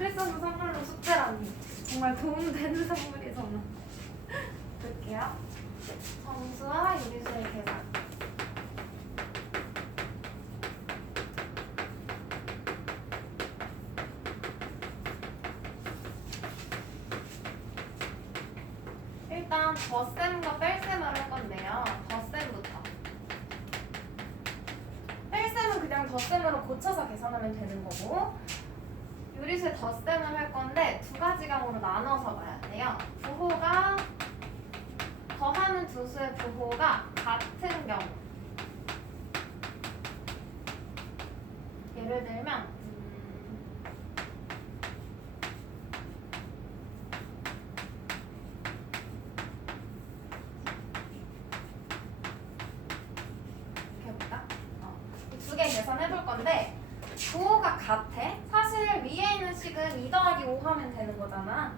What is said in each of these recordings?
크리스마스 선물로 숙제라니. 정말 도움되는 선물이잖아. 볼게요. 정수와 유리수의 계산. 일단 덧셈과 뺄셈을 할 건데요. 덧셈부터. 뺄셈은 그냥 덧셈으로 고쳐서 계산하면 되는 거고, 유리수의 덧셈을 할 건데 두 가지 경우로 나눠서 봐야 돼요. 부호가 더하는 두 수의 부호가 같은 경우. 예를 들면 이렇게 해볼까? 두 개 계산해 볼 건데 부호가 같아. 사실 위에 있는 식은 2 더하기 5 하면 되는 거잖아.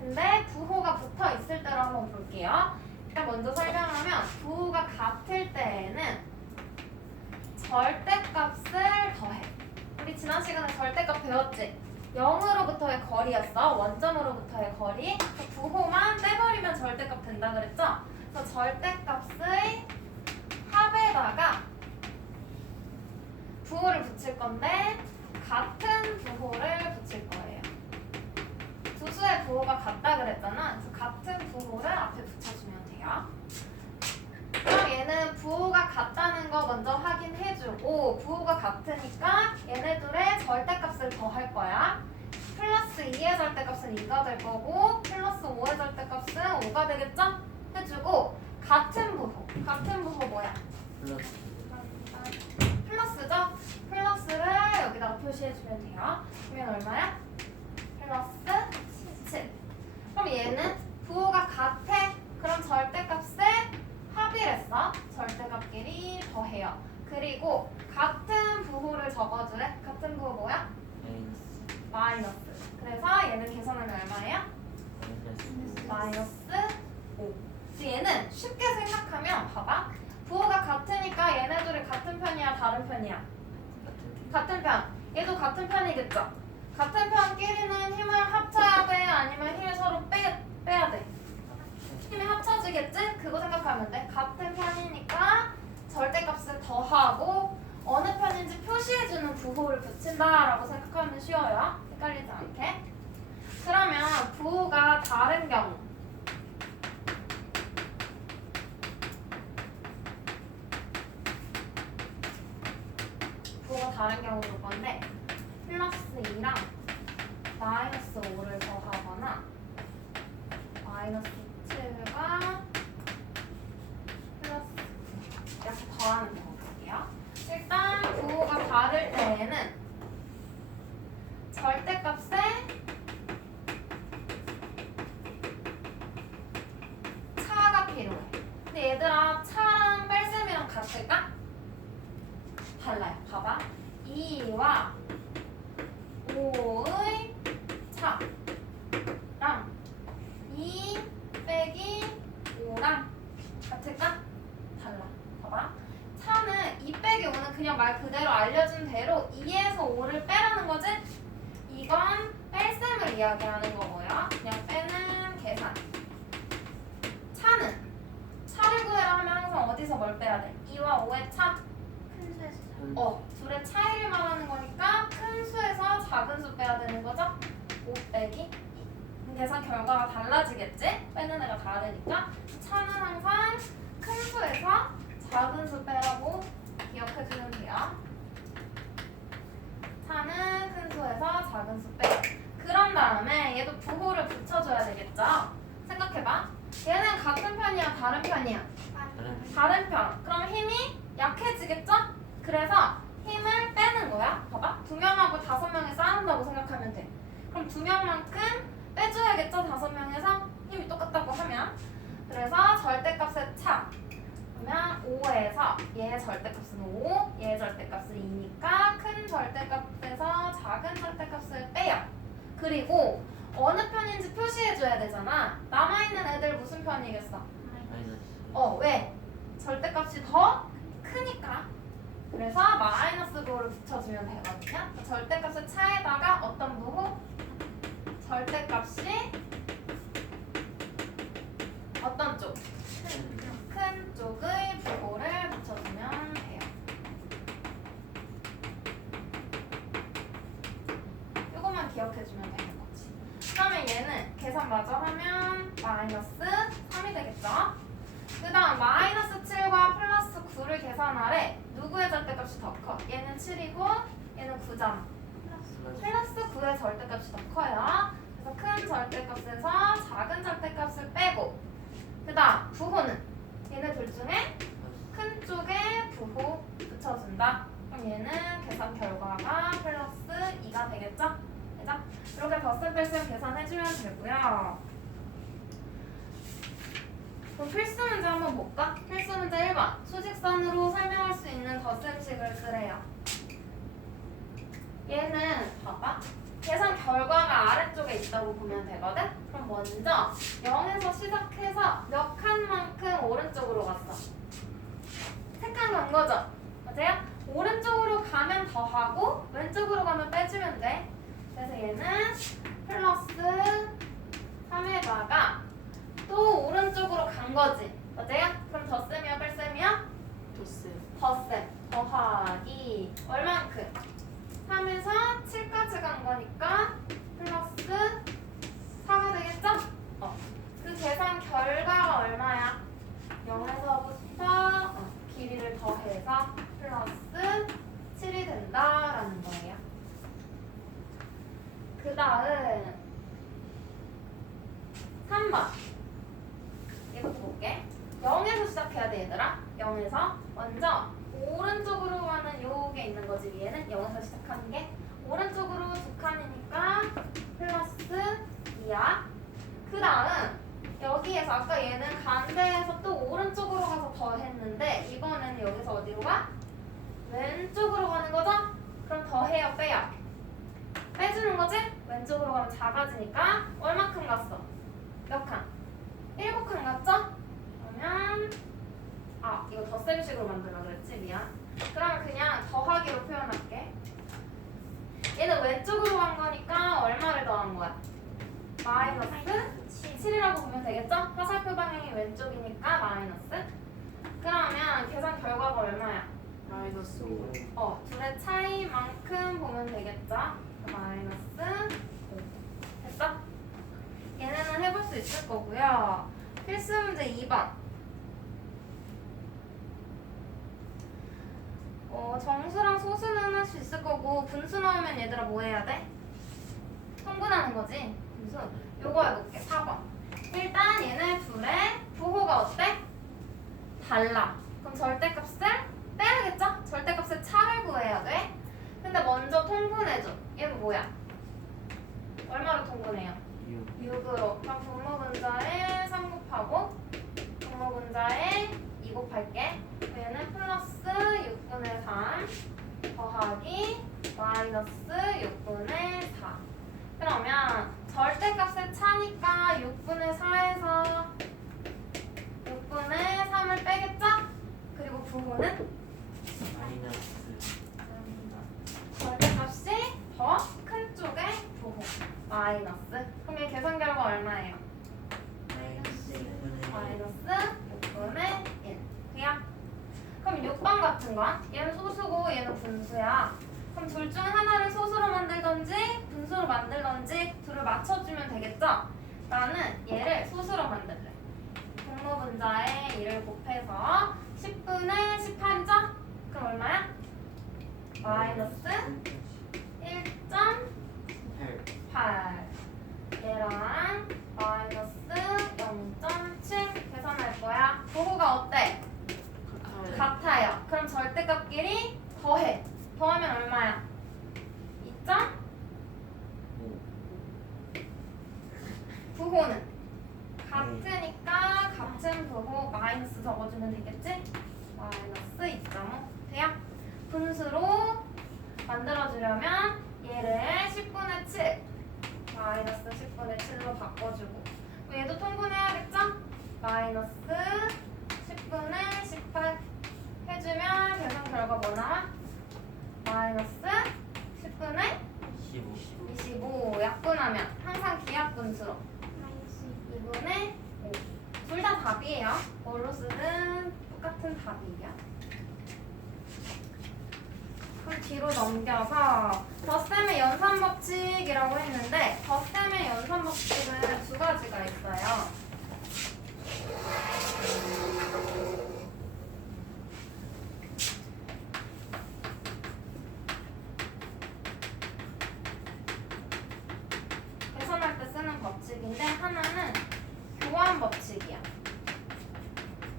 근데 부호가 붙어 있을 때로 한번 볼게요. 일단 먼저 설명하면 부호가 같을 때에는 절대값을 더해. 우리 지난 시간에 절대값 배웠지? 0으로부터의 거리였어. 원점으로부터의 거리. 부호만 떼버리면 절대값 된다 그랬죠? 그래서 절대값의 합에다가 부호를 붙일 건데 같은 부호를 붙일 거예요. 두 수의 부호가 같다 그랬잖아. 그래서 같은 부호를 앞에 붙여주면 돼요. 그럼 얘는 부호가 같다는 거 먼저 확인해주고, 부호가 같으니까 얘네들의 절대값을 더할 거야. 플러스 2의 절대값은 2가 될 거고 플러스 5의 절대값은 5가 되겠죠? 해주고, 같은 부호 뭐야? 플러스죠? 플러스를 여기다가 표시해주면 돼요. 그러면 얼마야? 플러스 7. 그럼 얘는 부호가 같아. 그럼 절대값에 합이랬어. 절대값끼리 더해요. 그리고 같은 부호를 적어주래. 같은 부호 뭐야? 마이너스. 그래서 얘는 계산하면 얼마예요? 마이너스 5. 얘는 쉽게 생각하면 봐봐. 부호가 같으니까 얘네들이 같은 편이야, 다른 편이야? 같은 편. 얘도 같은 편이겠죠? 같은 편끼리는 힘을 합쳐야 돼? 아니면 힘을 서로 빼야 돼? 힘이 합쳐지겠지? 그거 생각하면 돼. 같은 편이니까 절대값을 더하고 어느 편인지 표시해주는 부호를 붙인다라고 생각하면 쉬워요. 헷갈리지 않게. 그러면 부호가 다른 경우, 부호가 다른 경우 볼 건데 플러스 2랑 마이너스 5를 더하거나 마이너스 7과 플러스 이렇게 더하는 경우 볼게요. 일단 부호가 다를 때에는 절대값에 차가 필요해. 근데 얘들아, 차랑 뺄셈이랑 같을까? 달라요. 봐봐. 2와 5의 차랑 2 빼기 5랑 같을까? 달라. 봐봐. 차는 2 빼기 5는 그냥 말 그대로 알려준 대로 2에서 5를 빼라는 거지? 이건 뺄셈을 이야기하는 거고요. 그냥 빼는 계산. 차를 구해라 하면 항상 어디서 뭘 빼야 돼? 2와 5의 차? 둘의 차이를 말하는 거니까 큰 수에서 작은 수 빼야 되는 거죠? 5 빼기 2. 계산 결과가 달라지겠지? 빼는 애가 다르니까. 차는 항상 큰 수에서 작은 수 빼라고 기억해주면 돼요. 차는 큰 수에서 작은 수 빼. 그런 다음에 얘도 부호를 붙여줘야 되겠죠? 생각해봐. 얘는 같은 편이야, 다른 편이야? 다른 편. 그럼 힘이 약해지겠죠? 그래서 힘을 빼는 거야. 봐봐. 2명하고 5명이 싸운다고 생각하면 돼. 그럼 2명만큼 빼줘야겠죠? 5명에서 힘이 똑같다고 하면. 그래서 절대값의 차. 그러면 5에서 얘의 절대값은 5, 얘의 절대값은 2니까 큰 절대값에서 작은 절대값을 빼요. 그리고 어느 편인지 표시해줘야 되잖아. 남아있는 애들 무슨 편이겠어? 왜? 절대값이 더 크니까. 그래서 마이너스 부호를 붙여주면 되거든요. 절대값의 차에다가 어떤 부호? 기억해주면 되는 거지. 그러면 얘는 계산 마저 하면 마이너스 3이 되겠죠? 그 다음 마이너스 7과 플러스 9를 계산하래. 누구의 절대값이 더 커? 얘는 7이고 얘는 9잖아. 플러스 9의 절대값이 더 커요. 그래서 큰 절대값에서 작은 절대값을 빼고, 그 다음 부호는 얘네 둘 중에 큰 쪽에 부호 붙여준다. 그럼 얘는 계산 결과가 플러스 2가 되겠죠? 그죠? 이렇게 덧셈 뺄셈 계산해주면 되고요. 그럼 필수 문제 한번 볼까? 필수 문제 1번. 수직선으로 설명할 수 있는 덧셈식을 쓰래요. 얘는 봐봐. 계산 결과가 아래쪽에 있다고 보면 되거든? 그럼 먼저 0에서 시작해서 몇 칸만큼 오른쪽으로 갔어. 3칸 간 거죠? 맞아요? 오른쪽으로 가면 더하고 왼쪽으로 가면 빼주면 돼. 그래서 얘는 플러스 3에다가 또 오른쪽으로 간 거지. 맞아요? 그럼 덧셈이야 뺄셈이야? 덧셈. 더하기 얼만큼? 3에서 7까지 간 거니까 플러스 4가 되겠죠? 그 계산 결과가 얼마야? 0에서부터 길이를 더해서 플러스 7이 된다라는 거예요. 그 다음 3번. 이것도 볼게. 0에서 시작해야 돼 얘들아. 0에서 먼저 오른쪽으로 가는 요게 있는 거지. 위에는 0에서 시작하는 게 오른쪽으로 2칸이니까 플러스 2야. 그 다음 여기에서 아까 얘는 반대에서 또 오른쪽으로 가서 더했는데 이번에는 여기서 어디로 가? 왼쪽으로 가는 거죠? 그럼 더해요 빼요? 빼주는 거지? 왼쪽으로 가면 작아지니까 얼마큼 갔어? 몇 칸? 7칸 갔죠? 그러면 이거 덧셈식으로 만들라 그랬지? 미안. 그러면 그냥 더하기로 표현할게. 얘는 왼쪽으로 간 거니까 얼마를 더한 거야? 마이너스 7이라고 보면 되겠죠? 화살표 방향이 왼쪽이니까 마이너스. 그러면 계산 결과가 얼마야? 마이너스 5. 둘의 차이만큼 보면 되겠죠? 마이너스 5. 됐어? 얘네는 해볼 수 있을 거고요. 필수 문제 2번. 정수랑 소수는 할 수 있을 거고 분수 나오면 얘들아 뭐 해야 돼? 통분하는 거지. 분수. 요거 해볼게. 4번. 일단 얘네 둘의 부호가 어때? 달라. 그럼 절대값을 빼야겠죠? 절대값의 차를 구해야 돼. 근데 먼저 통분해줘. 얘는 뭐야? 얼마로 통분해요? 6으로. 그럼 분모분자에 3 곱하고 분모분자에 2 곱할게. 얘는 플러스 6분의 3 더하기 마이너스 6분의 4. 그러면 절대값의 차니까 6분의 4에서 6분의 3을 빼겠죠? 그리고 부호는? 절대값이 더 큰 쪽의 부호 마이너스. 그럼 얘 계산 결과 얼마예요? 마이너스 6분의 1. 그냥? 그럼 6번 같은 거야? 얘는 소수고 얘는 분수야. 그럼 둘 중 하나를 소수로 만들던지 분수로 만들던지 둘을 맞춰주면 되겠죠? 나는 얘를 소수로 만들래. 분모분자에 1을 곱해서 10분의 18이죠? 그럼 얼마야? 마이너스 1.8. 얘랑 마이너스 0.7 계산할 거야. 부호가 어때? 같아요. 그럼 절대값끼리 더해. 더하면 얼마야? 2.5. 부호는 같으니까 같은 부호 마이너스 적어주면 되겠지? 마이너스 2.5 돼요? 분수로 만들어주려면 얘를 10분의 7 마이너스 10분의 7로 바꿔주고 얘도 통분해야겠죠? 마이너스 10분의 18 해주면 계산 결과 뭐 나와? 마이너스 10분의 25 약분하면 항상 기하분수로 2분의 5 둘 다 답이에요. 뭘로 쓰든 똑같은 답이에요. 그럼 뒤로 넘겨서 덧셈의 연산 법칙이라고 했는데 덧셈의 연산 법칙은 두 가지가 있어요. 계산할 때 쓰는 법칙인데 하나는 교환 법칙이야.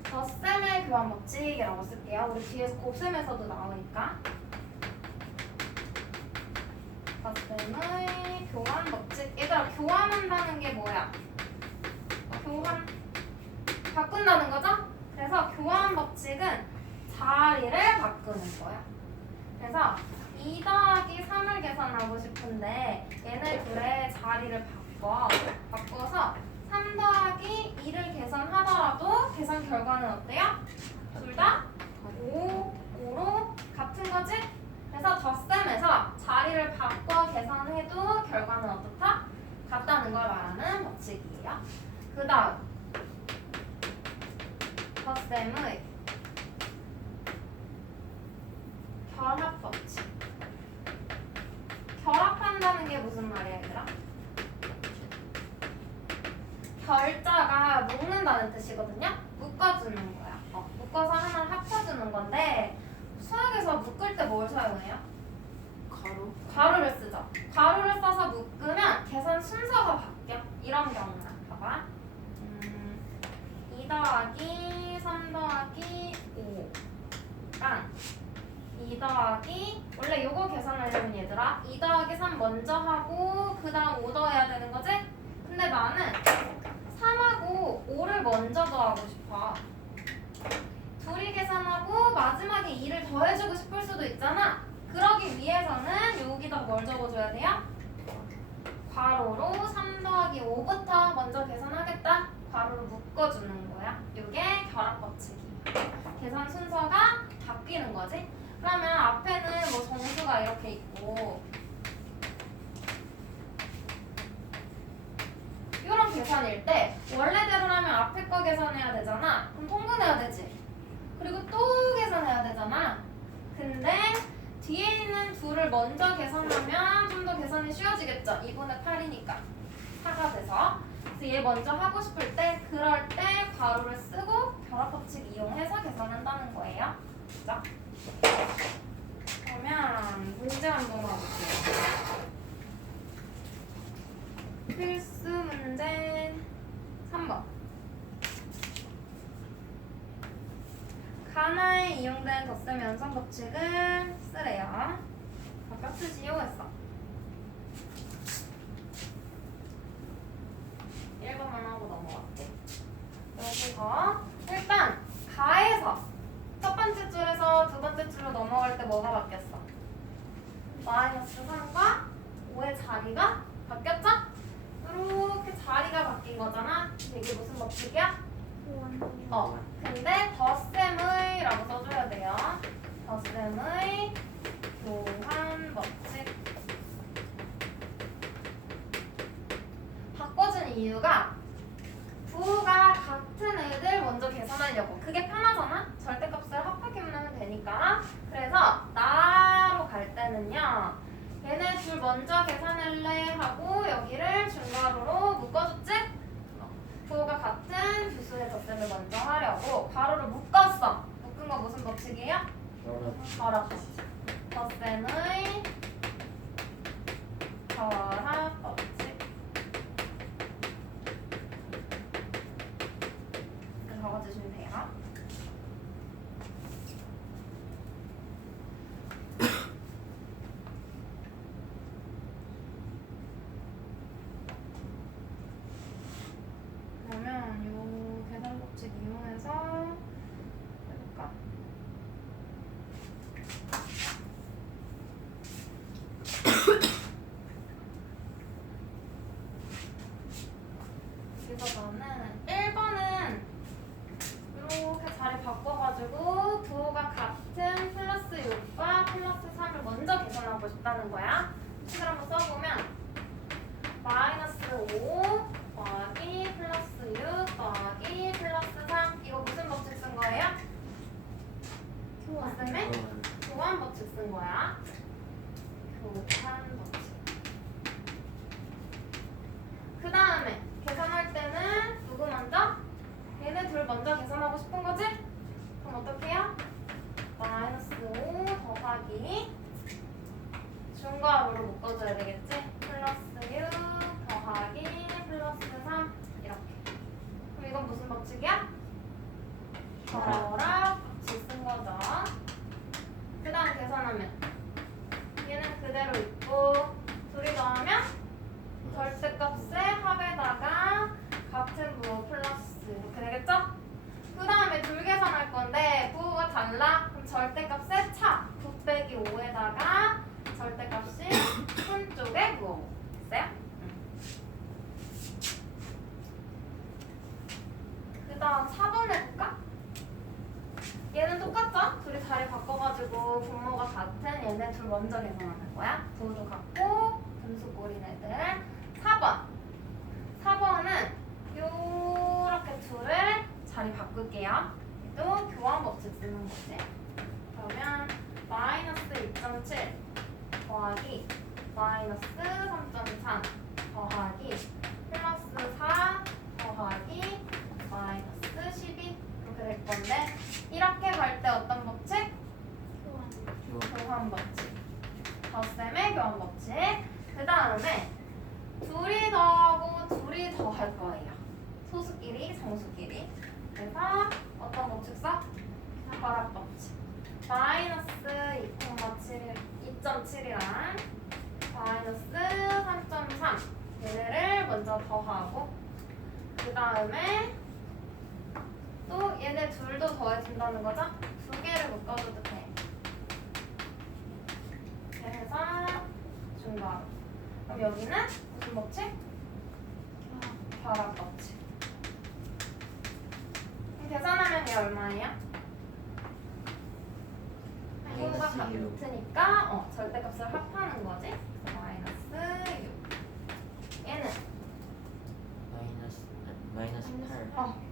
덧셈의 교환 법칙이라고 쓸게요. 우리 뒤에서 곱셈에서도 나오니까. 덧셈의 교환 법칙. 얘들아, 교환한다는 게 뭐야? 교환 바꾼다는 거죠? 그래서 교환 법칙은 자리를 바꾸는 거야. 그래서 2 더하기 3을 계산하고 싶은데 얘네 둘의 자리를 바꿔서 3 더하기 2를 계산하더라도 계산 결과는 어때요? 둘 다 5로 같은 거지? 그래서 덧셈에서 자리를 바꿔 계산해도 결과는 어떻다? 같다는 걸 말하는 법칙이에요. 그 다음 덧셈의 결합 법칙. 결합한다는 게 무슨 말이야, 얘들아? 결자가 묶는다는 뜻이거든요? 묶어주는 거야. 묶어서 하나를 합쳐주는 건데 수학에서 묶을 때 뭘 사용해요? 가로? 가로를 쓰죠. 가로를 써서 묶으면 계산 순서가 바뀌어. 이런 경우나 봐봐. 2 더하기 3 더하기 5랑 2 더하기 원래 요거 계산하려면 얘들아 2 더하기 3 먼저 하고 그 다음 5 더해야 되는 거지? 근데 나는 3하고 5를 먼저 더하고 싶어. 둘이 계산하고 마지막에 2를 더해주고 싶을 수도 있잖아. 그러기 위해서는 여기다 뭘 적어줘야 돼요? 괄호로 3 더하기 5부터 먼저 계산하겠다. 괄호로 묶어주는 거야. 이게 결합 법칙이야. 계산 순서가 바뀌는 거지. 그러면 앞에는 뭐 정수가 이렇게 있고 이런 계산일 때 원래대로라면 앞에 거 계산해야 되잖아. 그럼 통분해야 되지. 그리고 또 계산해야 되잖아. 근데 뒤에 있는 둘을 먼저 계산하면 좀 더 계산이 쉬워지겠죠. 2분의 8이니까 4가 돼서. 그래서 얘 먼저 하고 싶을 때 그럴 때 괄호를 쓰고 결합 법칙 이용해서 계산한다는 거예요. 그죠? 그러면 문제 한번 봐볼게요. 필수 문제 3번. 가나에 이용된 덧셈 연산 법칙을 쓰래요. 바꿔 쓰지요 했어. 1번만 하고 넘어갈게. 여기서 일단 가에서 첫 번째 줄에서 두 번째 줄로 넘어갈 때 뭐가 바뀌었어? 마이너스 3과 5의 자리가 바뀌었죠? 이렇게 자리가 바뀐 거잖아. 이게 무슨 법칙이야? 근데 덧셈의 라고 써줘야 돼요. 덧셈의 교환 법칙. 바꿔준 이유가 부가 같은 애들 먼저 계산하려고. 그게 편하잖아? 절대값을 합하기만 되니까. 그래서 나로 갈 때는요. 얘네 둘 먼저 계산할래 하고 여기를 중괄호로 묶어줬지? 부호가 같은 주수의 덧셈을 먼저 하려고 괄호를 묶었어. 묶은 거 무슨 법칙이에요? 결합 법칙. 덧셈의 결합 법칙. 적어주시면 돼요. 그러면 이 계산 법칙 이용해서 해볼까? 그래서 너는 1번은 이렇게 자리 바꿔가지고 부호가 같은 플러스 6과 플러스 3을 먼저 계산하고 싶다는 거야. 식을 한번 써보면 마이너스 5 더하기 플러스 6 더하기 플러스 3. 이거 무슨 법칙 쓴 거예요? 교환. 교환 교환 법칙 쓴 거야. 교환 법칙. 그 다음에 계산할 때는 누구 먼저? 얘네 둘 먼저 계산하고 싶은 거지? 그럼 어떻게 해요? 마이너스 5 더하기 중괄호로 묶어줘야 되겠지? 플러스 6 더하기 플러스 3 이렇게. 그럼 이건 무슨 법칙이야? 결합 법칙 쓴 거죠. 그 다음 계산하면 얘는 그대로 있고 둘이 더하면 절대값의 합에다가 같은 부호 플러스 이렇게 되겠죠? 그 다음에 둘 계산할 건데 부호가 달라? 그럼 절대값의 차 9 빼기 5에다가 절대값이 큰 쪽에 부호 됐어요? 그 다음 4번 해볼까? 얘는 똑같죠? 둘이 자리 바꿔가지고 분모가 같은 얘네 둘 먼저 계산하는 거야. 부호도 같고 분수 꼴인 애들. 4번. 4번은 요렇게 둘을 자리 바꿀게요. 또 교환 법칙 쓰는 거지. 그러면 마이너스 2.7 더하기 마이너스 3.3 더하기 플러스 4 더하기 마이너스 12 이렇게 될 건데 이렇게 갈 때 어떤 법칙? 교환 법칙. 덧셈의 교환 법칙. 그 다음에 둘이 더하고 둘이 더할 거예요. 소수끼리, 정수끼리. 그래서 어떤 법칙 써? 결합 법칙. 마이너스 2.7이랑 마이너스 3.3 얘네를 먼저 더하고 그 다음에 또 얘네 둘도 더해준다는 거죠? 두 개를 묶어줘도 돼. 그래서 중괄호. 그럼 여기는 무슨 법칙? 결합 법칙. 그럼 계산하면 얘 얼마예요? 부호가 같으니까 절대값을 합하는 거지. 그래서 마이너스 6. 얘는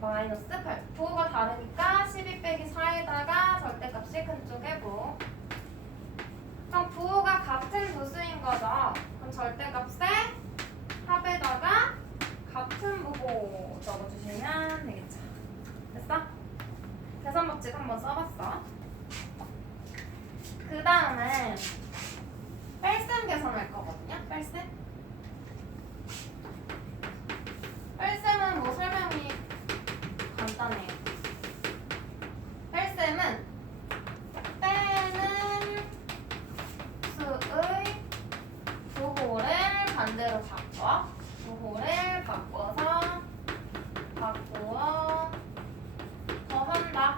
마이너스 8. 부호가 다르니까 12 빼기 4에다가 절대값이 큰 쪽에 부호. 그럼 부호가 같은 부수인 거죠. 그럼 절대값의 합에다가 같은 부호 적어주시면 되겠죠. 됐어? 계산 법칙 한번 써봤어. 그 다음에 뺄셈 계산할 거거든요. 뺄셈. 뺄셈은 뭐 설명이 간단해요. 뺄셈은 빼는 수의 부호를 반대로 바꿔. 부호를 바꿔서 바꾸어 더한다.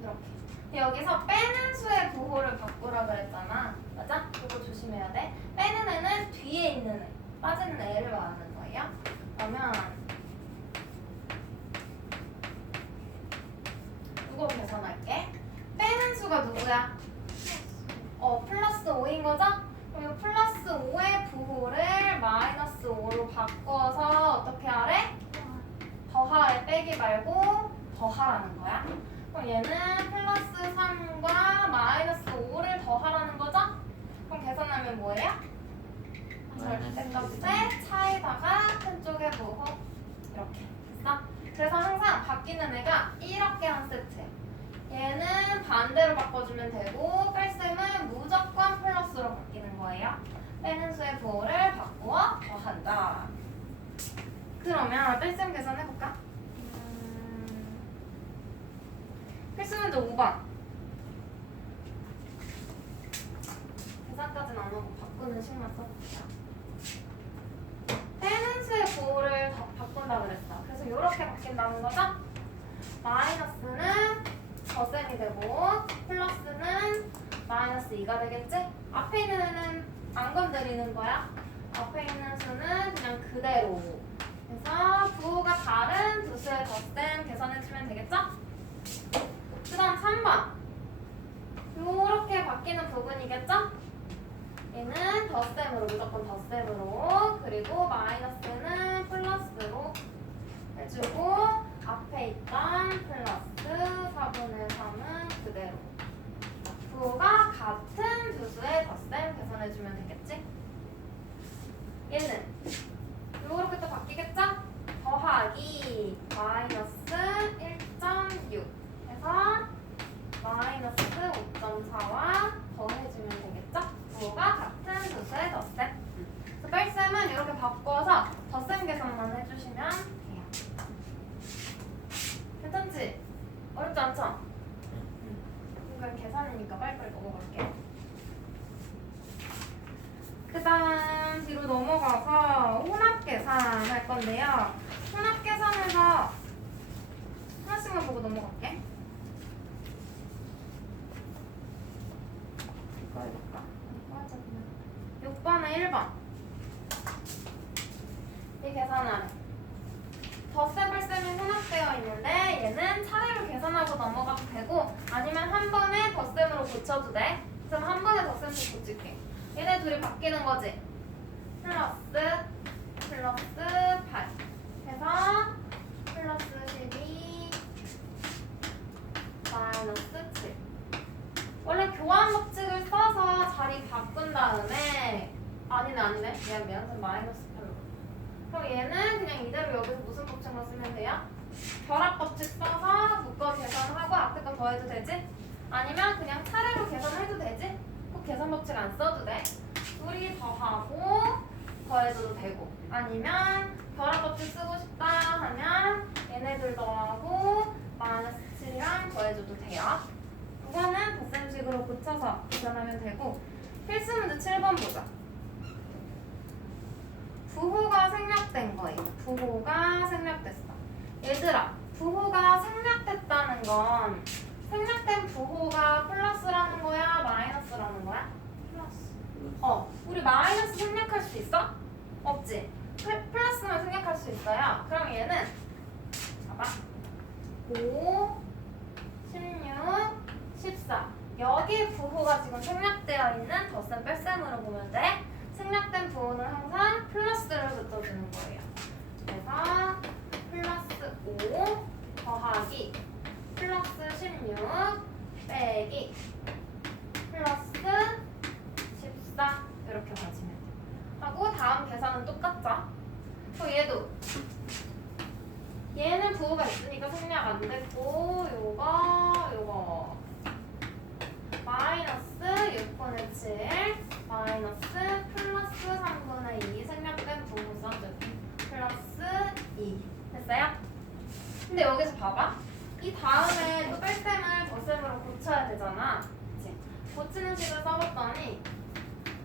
이렇게. 여기서 빼는 수의 부호를 바꾸라 그랬잖아. 맞아? 그거 조심해야 돼. 빼는 애는 뒤에 있는 애, 빠지는 애를 말하는 거예요. 그러면 이거 계산할게. 빼는 수가 누구야? 플러스 5인 거죠? 그러면 플러스 5의 부호를 마이너스 5로 바꿔서 어떻게 하래? 더하래. 빼기 말고 더하라는 거야. 그럼 얘는 플러스 3과 마이너스 5를 더하라는 거죠? 그럼 계산하면 뭐예요? 절대값의 차에다가 큰 쪽의 부호 이렇게 됐어? 그래서 항상 바뀌는 애가 이렇게 한 세트야. 얘는 반대로 바꿔주면 되고 뺄셈은 무조건 플러스로 바뀌는 거예요. 빼는 수의 부호를 바꾸어 더한다. 그러면 뺄셈 계산해볼까? 필수문제 5번. 계산까지는 안 하고 바꾸는 식만 써볼게요. 빼는 수의 부호를 바꾼다 그랬어. 그래서 이렇게 바뀐다는 거죠? 마이너스는 덧셈이 되고 플러스는 마이너스 2가 되겠지? 앞에 있는 애는 안 건드리는 거야. 앞에 있는 수는 그냥 그대로. 그래서 부호가 다른 두 수의 덧셈 계산해주면 되겠죠? 그 다음 3번. 요렇게 바뀌는 부분이겠죠? 얘는 덧셈으로, 무조건 덧셈으로. 그리고 마이너스는 플러스로 해주고 앞에 있던 플러스 4분의 3은 그대로 부호가 같은 두수의 덧셈 계산해주면 되겠지? 얘는 요렇게 또 바뀌겠죠? 더하기 마이너스 1.6 해서 마이너스 5.4와 더해주면 되겠죠? 부호가 같은 두수의 덧셈. 그래서 뺄셈은 이렇게 바꿔서 덧셈 계산만 해주시면 돼요. 괜찮지? 어렵지 않죠? 이건 계산이니까 빨리빨리 넘어갈게요. 그 다음 뒤로 넘어가서 혼합 계산 할 건데요. 혼합 계산에서 하나씩만 보고 넘어갈게. 이거 해볼까? 6번에 1번. 이 계산하래. 덧셈 뺄셈이 혼합되어 있는데 얘는 차례로 계산하고 넘어가도 되고 아니면 한 번에 덧셈으로 고쳐도 돼. 그럼 한 번에 덧셈으로 고칠게. 얘네 둘이 바뀌는 거지. 플러스 8 해서 플러스 12 마이너스 7. 원래 교환 법칙을 써서 자리 바꾼 다음에 아니네 미안 마이너스 8로. 그럼 얘는 그냥 이대로 여기서 무슨 법칙만 쓰면 돼요? 결합 법칙 써서 묶어 계산하고 앞에 거 더해도 되지? 아니면 그냥 차례로 계산해도 되지? 꼭 계산 법칙 안 써도 돼. 둘이 더하고 더해줘도 되고 아니면 결합 법칙 쓰고 싶다 하면 얘네들 더하고 마이너스 7이랑 더해줘도 돼요. 그거는 덧셈식으로 고쳐서 계산하면 되고 필수 문제 7번 보자. 부호가 생략된 거예요. 부호가 생략됐어. 얘들아, 부호가 생략됐다는 건 생략된 부호가 플러스라는 거야? 마이너스라는 거야? 플러스. 우리 마이너스 생략할 수 있어? 없지? 플러스만 생략할 수 있어요. 그럼 얘는 봐봐. 5, 16, 14 여기 부호가 지금 생략되어 있는 덧셈 뺄셈으로 보면 돼. 생략된 부호는 항상 플러스를 붙여주는 거예요. 그래서 플러스 5 더하기 플러스 16 빼기 플러스 14 이렇게 가지면 돼. 하고 다음 계산은 똑같죠? 또 얘는 부호가 있으니까 생략 안 됐고 요거 마이너스 6분의 7 마이너스 플러스 3분의 2 생략된 부호 써주기 플러스 2 됐어요? 근데 여기서 봐봐. 이 다음에 또 뺄셈을 덧셈으로 고쳐야 되잖아. 그치? 고치는 식을 써봤더니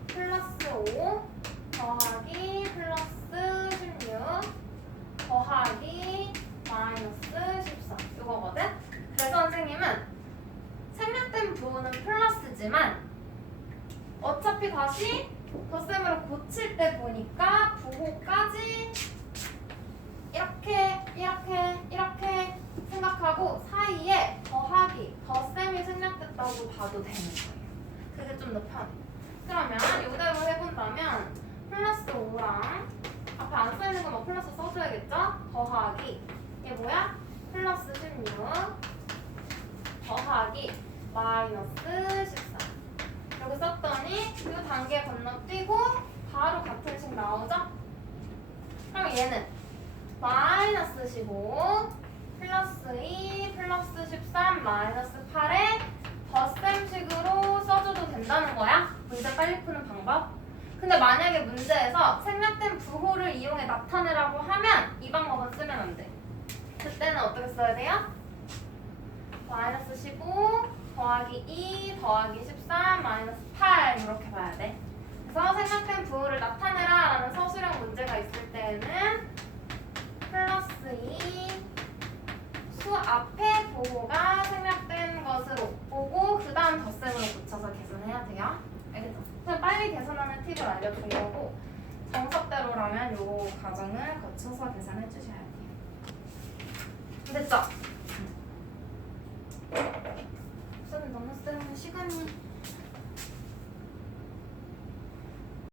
플러스 5 더하기 플러스 16 더하기 마이너스 14 이거거든? 그래서 선생님은 생략된 부호는 플러스지만 어차피 다시 덧셈으로 고칠 때 보니까 부호까지 이렇게 생각하고 사이에 더하기, 덧셈이 생략됐다고 봐도 되는 거예요. 그게 좀 더 편해. 그러면 이대로 해본다면 플러스 5랑 앞에 안 써있는 거 뭐 플러스 써줘야겠죠? 더하기 이게 뭐야? 플러스 16 더하기 마이너스 14 여기 썼더니 이 단계 건너뛰고 바로 같은 식 나오죠? 그럼 얘는 마이너스 15 플러스 2 플러스 13 마이너스 8에 덧셈식으로 써줘도 된다는 거야? 문제 빨리 푸는 방법? 근데 만약에 문제에서 생략된 부호를 이용해 나타내라고 하면 이 방법은 쓰면 안 돼. 그때는 어떻게 써야 돼요? 마이너스 15 더하기 2 더하기 13 마이너스 8 이렇게 봐야 돼. 그래서 생략된 부호를 나타내라 라는 서술형 문제가 있을 때에는 플러스 2 수 앞에 부호가 생략된 것으로 보고 그 다음 덧셈으로 붙여서 계산해야 돼요. 알겠죠? 그냥 빨리 계산하는 팁을 알려드리려고 정석대로라면 요 과정을 거쳐서 계산해 주셔야 돼요. 됐죠? 우선 너무 쓰는 시간이